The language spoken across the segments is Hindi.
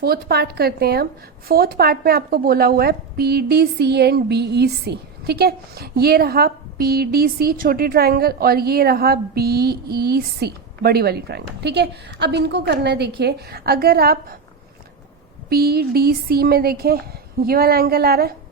फोर्थ पार्ट करते हैं हम। फोर्थ पार्ट में आपको बोला हुआ है पीडीसी एंड बीईसी, ठीक है। ये रहा पीडीसी छोटी ट्रायंगल और ये रहा बीईसी बड़ी वाली ट्रायंगल, ठीक है। अब इनको करना है, देखिए अगर आप पीडीसी में देखें ये वाला एंगल आ रहा है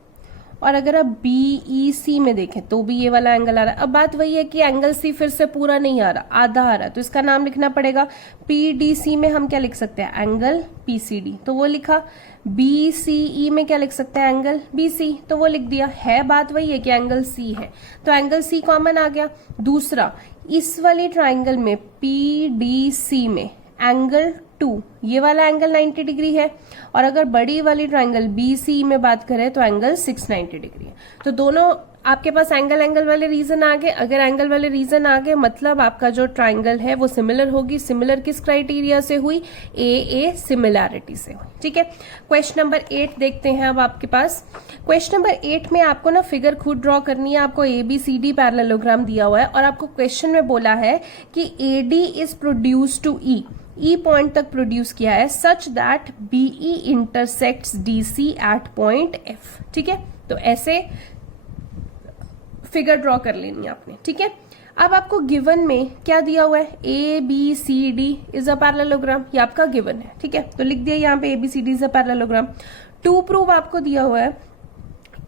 और अगर आप बीईसी में देखें तो भी ये वाला एंगल आ रहा है। अब बात वही है कि एंगल सी फिर से पूरा नहीं आ रहा, आधा आ रहा है, तो इसका नाम लिखना पड़ेगा। पीडीसी में हम क्या लिख सकते हैं, एंगल पीसीडी, तो वो लिखा। बीसीई में क्या लिख सकते हैं, एंगल बीसी, तो वो लिख दिया। है बात वही है कि एंगल सी है, तो एंगल सी कॉमन आ गया। दूसरा, इस वाली ट्राइंगल में पीडीसी में एंगल 2, ये वाला एंगल 90 डिग्री है, और अगर बड़ी वाली ट्राइंगल बीसी में बात करें तो एंगल 690 डिग्री है। तो दोनों आपके पास एंगल वाले रीजन आ गए। अगर एंगल वाले रीजन आ गए मतलब आपका जो ट्राइंगल है वो सिमिलर होगी। सिमिलर किस क्राइटेरिया से हुई, ए सिमिलैरिटी से हुई, ठीक है। क्वेश्चन नंबर 8 देखते हैं अब आपके पास। क्वेश्चन नंबर 8 में आपको ना फिगर खुद ड्रॉ करनी है। आपको ABCD पैरेललोग्राम दिया हुआ है और आपको क्वेश्चन में बोला है कि AD is produce to E point तक प्रोड्यूस किया है such that BE intersects DC at point F, ठीक है। तो ऐसे फिगर ड्रॉ कर लेनी है आपने, ठीक है। अब आपको गिवन में क्या दिया हुआ है, ABCD इज अ पैरेललोग्राम, ये आपका गिवन है, ठीक है। तो लिख दिया यहाँ पे ABCD is a parallelogram. To prove आपको दिया हुआ है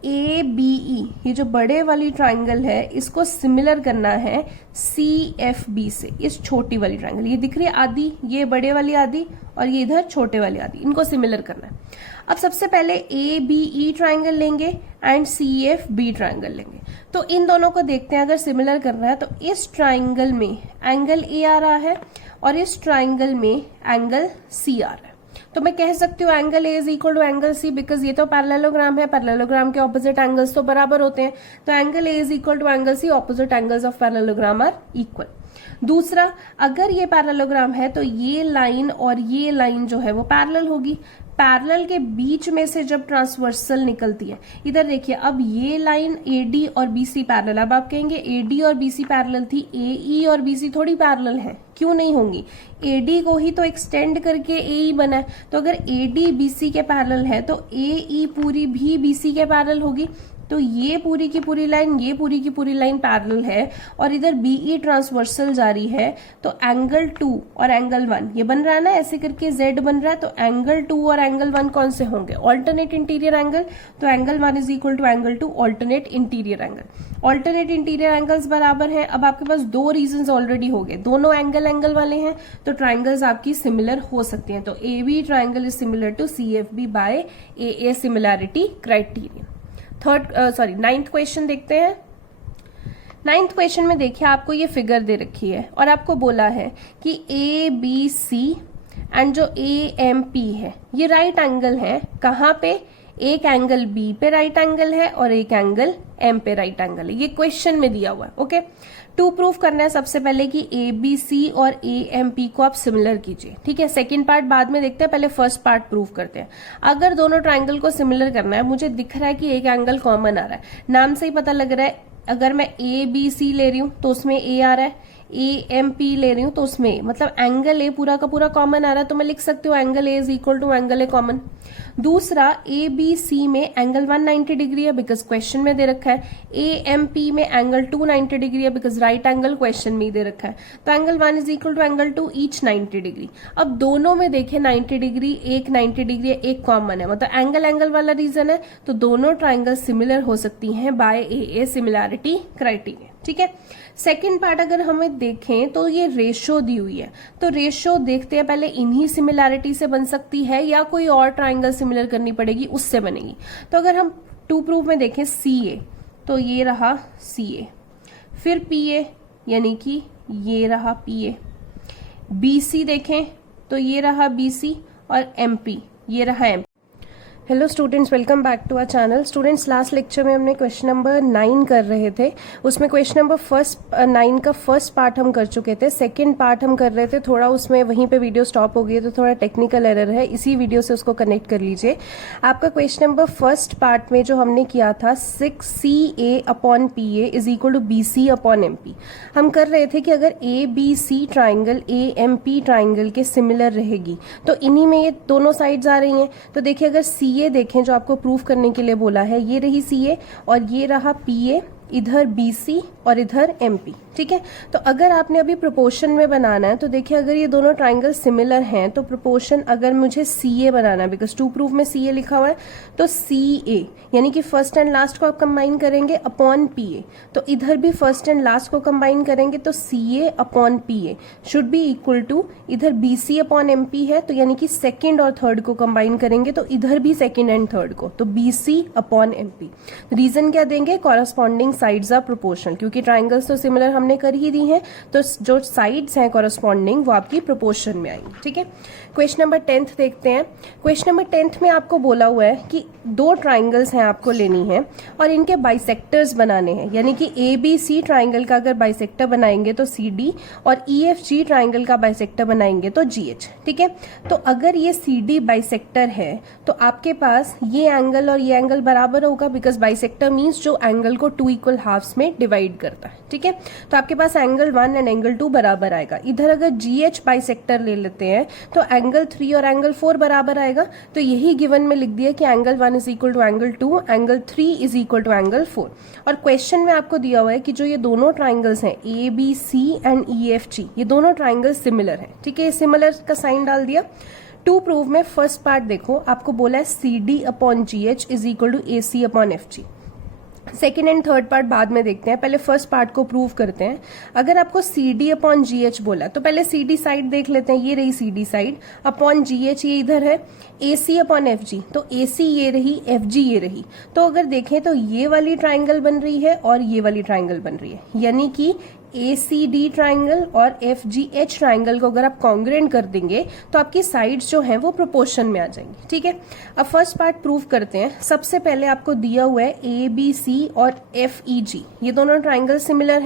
ABE, ये जो बड़े वाली ट्राइंगल है इसको सिमिलर करना है CFB से, इस छोटी वाली ट्राइंगल, ये दिख रही है आधी, ये बड़े वाली आधी और ये इधर छोटे वाली आधी, इनको सिमिलर करना है। अब सबसे पहले ABE ट्राइंगल लेंगे एंड CFB ट्राइंगल लेंगे। तो इन दोनों को देखते हैं, अगर सिमिलर करना है तो इस ट्राइंगल में एंगल A आ रहा है और इस ट्राइंगल में एंगल C आ रहा है। तो मैं कह सकती हूँ angle A is equal to angle C, because ये तो पैरेललोग्राम है, पैरेललोग्राम के ऑपोजिट एंगल्स तो बराबर होते हैं। तो angle A is equal to angle C, opposite angles of parallelogram are equal. दूसरा, अगर ये पैरेललोग्राम है तो ये लाइन और ये लाइन जो है वो पैरेलल होगी। पैरेलल के बीच में से जब ट्रांसवर्सल निकलती है, इधर देखिए, अब ये लाइन AD और BC पैरेलल, अब आप कहेंगे AD और BC पैरेलल थी, AE और BC थोड़ी पैरेलल है, क्यों नहीं होंगी। AD को ही तो एक्सटेंड करके AE बना है, तो अगर AD BC के पैरेलल है तो AE पूरी भी BC के पैरेलल होगी। तो ये पूरी की पूरी लाइन, ये पूरी की पूरी लाइन पैरेलल है और इधर BE ट्रांसवर्सल जारी है, तो एंगल 2 और एंगल 1 ये बन रहा है ना, ऐसे करके Z बन रहा है। तो एंगल 2 और एंगल 1 कौन से होंगे, ऑल्टरनेट इंटीरियर एंगल। तो angle 1 is equal to angle 2 alternate interior angle. Alternate interior angles बराबर हैं। अब आपके पास दो रीजंस ऑलरेडी हो गए, दोनों एंगल वाले हैं, तो ट्राइंगल्स आपकी सिमिलर हो सकती हैं। तो AB triangle is similar to CFB by AA similarity criterion. Ninth question देखते हैं। नाइन्थ क्वेश्चन में देखिए आपको ये फिगर दे रखी है और आपको बोला है कि ABC एंड जो AMP है ये राइट एंगल है। कहाँ पे, एक एंगल B पे राइट एंगल है और एक एंगल M पे राइट एंगल है, ये क्वेश्चन में दिया हुआ है, ओके। टू प्रूफ करना है सबसे पहले कि ABC और AMP को आप सिमिलर कीजिए, ठीक है। सेकंड पार्ट बाद में देखते हैं, पहले फर्स्ट पार्ट प्रूफ करते हैं। अगर दोनों ट्राइंगल को सिमिलर करना है, मुझे दिख रहा है कि एक एंगल कॉमन आ रहा है, नाम से ही पता लग रहा है। अगर मैं ABC ले रही हूं तो उसमें A आ रहा है, AMP ले रही हूं तो उसमें मतलब एंगल A पूरा का पूरा कॉमन आ रहा है, तो मैं लिख सकती हूँ angle A is equal to angle A common. दूसरा, ABC में एंगल 190 डिग्री है बिकॉज क्वेश्चन में दे रखा है। AMP में एंगल 290 डिग्री है बिकॉज राइट एंगल क्वेश्चन में ही दे रखा है। तो angle 1 is equal to angle 2 each 90 degree. अब दोनों में देखें 90 डिग्री, एक 90 डिग्री है, एक कॉमन है, मतलब एंगल वाला रीजन है, तो दोनों ट्राइंगल सिमिलर हो सकती हैं बाय AA सिमिलैरिटी क्राइटेरिया, ठीक है। सेकेंड पार्ट अगर हमें देखें तो ये रेशो दी हुई है, तो रेशो देखते हैं पहले इन्हीं सिमिलैरिटी से बन सकती है या कोई और ट्राइंगल सिमिलर करनी पड़ेगी उससे बनेगी। तो अगर हम टू प्रूफ में देखें CA, तो ये रहा CA, फिर PA यानी कि ये रहा PA, BC देखें तो ये रहा BC और MP ये रहा MP। Hello students, welcome back to our channel. Students, last lecture में हमने क्वेश्चन नंबर 9 कर रहे थे। उसमें क्वेश्चन नंबर 9 का फर्स्ट पार्ट हम कर चुके थे, सेकंड पार्ट हम कर रहे थे। थोड़ा उसमें वहीं पे वीडियो स्टॉप हो गई है, तो थोड़ा टेक्निकल एरर है, इसी वीडियो से उसको कनेक्ट कर लीजिए। आपका क्वेश्चन नंबर फर्स्ट पार्ट में जो हमने किया था 6CA/PA is equal to BC/MP, हम कर रहे थे कि अगर ABC ट्राइंगल AMP ट्राइंगल के सिमिलर रहेगी तो इन्हीं में ये दोनों साइड्स आ रही हैं। तो देखिए, अगर CA देखें जो आपको प्रूफ करने के लिए बोला है, ये रही CA और ये रहा PA, इधर BC और इधर MP, ठीक है। तो अगर आपने अभी प्रोपोर्शन में बनाना है तो देखिए, अगर ये दोनों ट्राइंगल सिमिलर हैं तो प्रोपोर्शन अगर मुझे CA बनाना है, बिकॉज टू प्रूफ में CA लिखा हुआ है, तो CA यानी कि फर्स्ट एंड लास्ट को आप कंबाइन करेंगे अपॉन PA, तो इधर भी फर्स्ट एंड लास्ट को कंबाइन करेंगे तो CA upon PA should be equal to, इधर BC अपॉन MP है तो यानी कि सेकेंड और थर्ड को कंबाइन करेंगे तो इधर भी सेकेंड एंड थर्ड को, तो BC अपॉन MP। रीजन क्या देंगे? कॉरस्पॉन्डिंग साइड्स आर प्रोपोर्शनल, क्योंकि ट्राइंगल्स तो सिमिलर हमने कर ही दी हैं, तो जो साइड्स हैं कॉरस्पॉन्डिंग वो आपकी प्रोपोर्शन में आएंगी, ठीक है। क्वेश्चन नंबर 10 देखते हैं। क्वेश्चन नंबर 10 में आपको बोला हुआ है कि दो ट्राइंगल्स हैं आपको लेनी है और इनके बाइसेक्टर्स बनाने हैं, यानी कि ABC ट्राइंगल का अगर बाइसेक्टर बनाएंगे तो CD और EFG ट्राइंगल का बाइसेक्टर बनाएंगे तो GH, ठीक है। तो अगर ये CD बाइसेक्टर है तो आपके पास ये एंगल और ये एंगल बराबर होगा, बिकॉज बाइसेक्टर मीन्स जो एंगल को 2 इक्वल हाफ्स में डिवाइड करता है, ठीक है। तो आपके पास एंगल 1 एंड एंगल 2 बराबर आएगा। इधर अगर GH बाइसेक्टर ले लेते हैं तो एंगल 3 और एंगल 4 बराबर आएगा। तो यही गिवन में लिख दिया कि angle 1 is equal to angle 2, angle 3 is equal to angle 4। और क्वेश्चन में आपको दिया हुआ है कि जो ये दोनों ट्राइंगल्स हैं ABC एंड EFG, ये दोनों ट्राइंगल्स सिमिलर हैं, ठीक है। सिमिलर का साइन डाल दिया। टू प्रूव में फर्स्ट पार्ट देखो, आपको बोला है CD upon GH is equal to AC upon FG। Second and third part बाद में देखते हैं, पहले फर्स्ट पार्ट को प्रूव करते हैं। अगर आपको CD अपॉन GH बोला तो पहले CD साइड देख लेते हैं, ये रही CD साइड, अपॉन GH ये इधर है, AC अपॉन FG, तो AC ये रही, FG ये रही। तो अगर देखें तो ये वाली ट्राइंगल बन रही है और ये वाली ट्राइंगल बन रही है, यानी कि ACD ट्राइंगल और FGH ट्राइंगल को अगर आप कॉन्ग्रुएंट कर देंगे तो आपकी साइड्स जो हैं वो प्रोपोर्शन में आ जाएंगी, ठीक है। अब फर्स्ट पार्ट प्रूव करते हैं। सबसे पहले आपको दिया हुआ है ABC और FEG, ये दोनों ट्राइंगल सिमिलर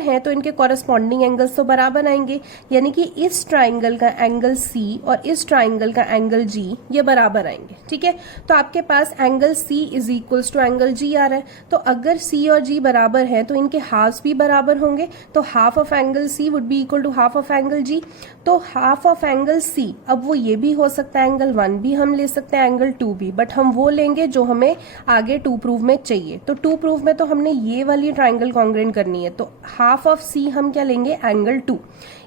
हैं तो इनके कॉरस्पॉन्डिंग एंगल्स तो बराबर आएंगे, यानी कि इस ट्राइंगल का एंगल C और इस ट्राइंगल का एंगल G ये बराबर आएंगे, ठीक है। तो आपके पास angle C is equals to angle G आ रहा है, तो अगर C और G बराबर है तो इनके हाफ्स भी बराबर होंगे, तो half of angle C would be equal to half of angle G। तो हाफ ऑफ एंगल C, अब वो ये भी हो सकता है, एंगल 1 भी हम ले सकते हैं, एंगल 2 भी, बट हम वो लेंगे जो हमें आगे 2 प्रूफ में चाहिए। तो 2 प्रूफ में तो हमने ये वाली ट्राइंगल कॉन्ग्रुएंट करनी है, तो हाफ ऑफ C हम क्या लेंगे? एंगल 2।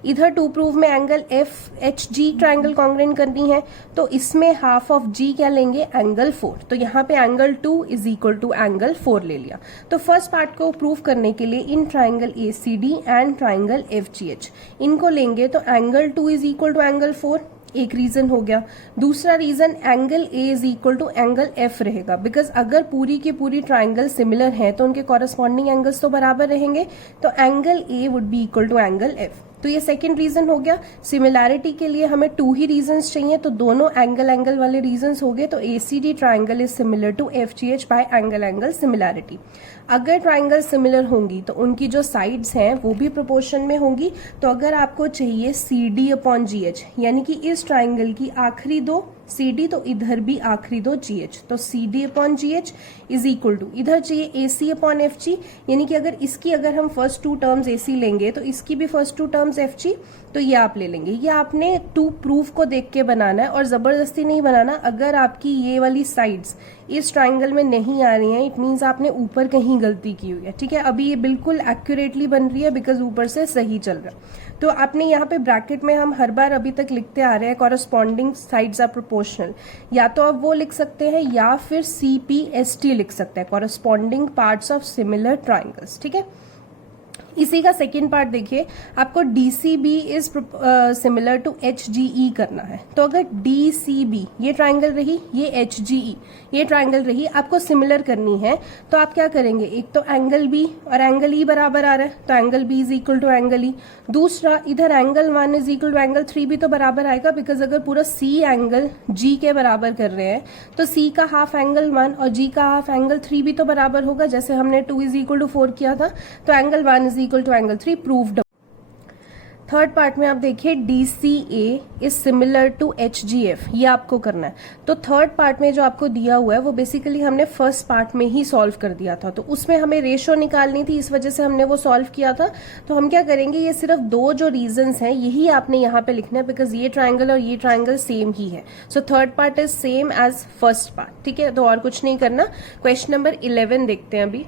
इधर 2 प्रूफ में एंगल FHG ट्राइंगल कॉन्ग्रुएंट करनी है, तो इसमें हाफ ऑफ G क्या लेंगे? एंगल 4। तो यहाँ पे angle 2 is equal to angle 4 ले लिया। तो फर्स्ट पार्ट को प्रूफ करने के लिए इन triangle ACD and triangle FGH इनको लेंगे तो angle 2 is equal to angle 4, एक रीजन हो गया। दूसरा reason, angle A is equal to angle F रहेगा, बिकॉज अगर पूरी की पूरी ट्राइंगल सिमिलर है तो उनके कॉरस्पॉन्डिंग एंगल्स तो बराबर रहेंगे, तो angle A would be equal to angle F। तो ये सेकंड रीजन हो गया। सिमिलैरिटी के लिए हमें 2 ही रीजंस चाहिए, तो दोनों एंगल वाले रीजंस हो गए। तो ACD triangle is similar to FGH by angle similarity. अगर ट्राइंगल सिमिलर होंगी तो उनकी जो साइड्स हैं वो भी प्रोपोर्शन में होंगी। तो अगर आपको चाहिए CD अपॉन GH, यानी कि इस ट्राइंगल की आखिरी 2 CD, तो इधर भी आखिरी 2 GH, तो CD upon GH is equal to, इधर चाहिए AC अपॉन FG, यानी कि अगर हम फर्स्ट 2 टर्म्स AC लेंगे तो इसकी भी फर्स्ट 2 टर्म्स FG, तो ये आप ले लेंगे। ये आपने 2 प्रूफ को देख के बनाना है और जबरदस्ती नहीं बनाना। अगर आपकी ये वाली साइड्स इस ट्राइंगल में नहीं आ रही हैं, इट मीन्स आपने ऊपर कहीं गलती की हुई है, ठीक है। अभी ये बिल्कुल एक्यूरेटली बन रही है बिकॉज ऊपर से सही चल रहा है। तो आपने यहाँ पे ब्रैकेट में हम हर बार अभी तक लिखते आ रहे हैं कॉरस्पॉन्डिंग साइड्स आर प्रोपोर्शनल, या तो आप वो लिख सकते हैं या फिर CPST लिख सकते हैं, corresponding parts of similar triangles, ठीक है। इसी का सेकेंड पार्ट देखिए, आपको DCB is similar to HGE करना है। तो अगर DCB ये ट्राइंगल रही, ये HGE ये ट्राइंगल रही, आपको सिमिलर करनी है, तो आप क्या करेंगे, एक तो एंगल B और एंगल E बराबर आ रहा है, तो angle B is equal to angle E। दूसरा, इधर angle 1 is equal to angle 3 भी तो बराबर आएगा, बिकॉज अगर पूरा C एंगल G के बराबर कर रहे हैं तो C का हाफ एंगल 1 और G का हाफ एंगल 3 भी तो बराबर होगा, जैसे हमने 2 इज इक्वल टू 4 किया था। तो angle 1 is equal to angle 3 proved. Third part में आप देखिए DCA is similar to HGF, ये आपको करना है। तो थर्ड पार्ट में जो आपको दिया हुआ है वो बेसिकली हमने फर्स्ट पार्ट में ही सॉल्व कर दिया था, तो उसमें हमें रेशो निकालनी थी, इस वजह से हमने वो सॉल्व किया था। तो हम क्या करेंगे, ये सिर्फ दो जो रीजंस हैं यही आपने यहाँ पे लिखना है, बिकॉज ये ट्राइंगल और ये ट्राइंगल सेम ही है। So third part is same as first part, ठीक है, तो और कुछ नहीं करना। क्वेश्चन नंबर 11 देखते हैं अभी।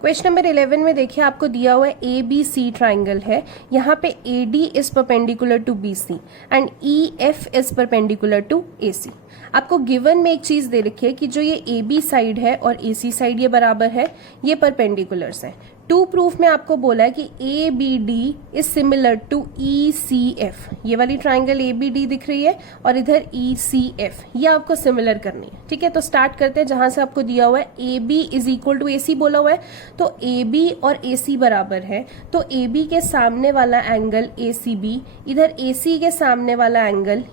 क्वेश्चन नंबर 11 में देखिए आपको दिया हुआ है ABC ट्राइंगल है, यहाँ पे AD इज perpendicular to BC and EF is perpendicular to AC। आपको गिवन में एक चीज दे रखी है कि जो ये AB साइड है और AC साइड ये बराबर है, ये परपेंडिकुलर्स हैं। टू प्रूफ में आपको बोला है कि ABD is similar to ECF, ये वाली ट्राइंगल ABD दिख रही है और इधर ECF, ये आपको सिमिलर करनी है, ठीक है। तो स्टार्ट करते हैं जहां से आपको दिया हुआ है AB is equal to AC बोला हुआ है, तो AB और AC बराबर है, तो AB के सामने वाला एंगल ACB, इधर AC के सामने वाला एंगल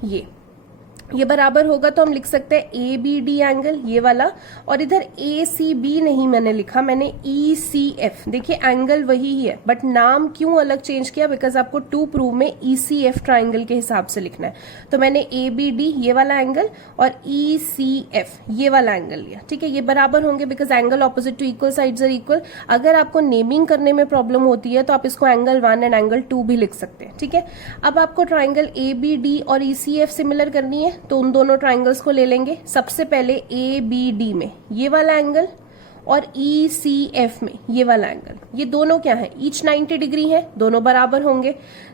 ये बराबर होगा, तो हम लिख सकते हैं ABD एंगल ये वाला, और इधर ACB नहीं मैंने लिखा, मैंने ECF। देखिए एंगल वही ही है, बट नाम क्यों अलग चेंज किया, बिकॉज आपको टू प्रूव में ECF ट्राइंगल के हिसाब से लिखना है। तो मैंने ABD ये वाला एंगल और ECF ये वाला एंगल लिया, ठीक है। ये बराबर होंगे because angle opposite to equal sides are equal. अगर आपको नेमिंग करने में प्रॉब्लम होती है तो आप इसको एंगल 1 एंड एंगल 2 भी लिख सकते हैं, ठीक है। अब आपको ट्राइंगल ABD और ECF सिमिलर करनी है, तो उन दोनों ट्राइंगल्स को ले लेंगे। सबसे पहले ABD में ये वाला एंगल और ECF में ये वाला एंगल, ये दोनों क्या है, ईच 90 डिग्री है, दोनों बराबर होंगे।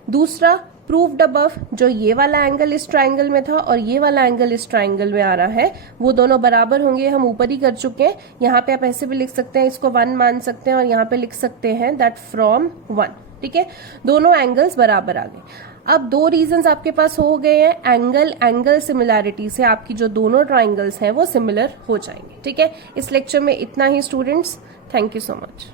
दूसरा, प्रूव्ड अबव, जो ये वाला एंगल इस ट्राइंगल में था और ये वाला एंगल इस ट्राइंगल में आ रहा है, वो दोनों बराबर होंगे, हम ऊपर ही कर चुके हैं। यहाँ पे आप ऐसे भी लिख सकते हैं, इसको 1 मान सकते हैं और यहाँ पे लिख सकते हैं दैट फ्रॉम 1, ठीक है। दोनों एंगल्स बराबर आ गए। अब दो रीजंस आपके पास हो गए हैं, एंगल सिमिलैरिटी से आपकी जो दोनों ट्राइंगल्स हैं वो सिमिलर हो जाएंगे, ठीक है। इस लेक्चर में इतना ही students, thank you so much.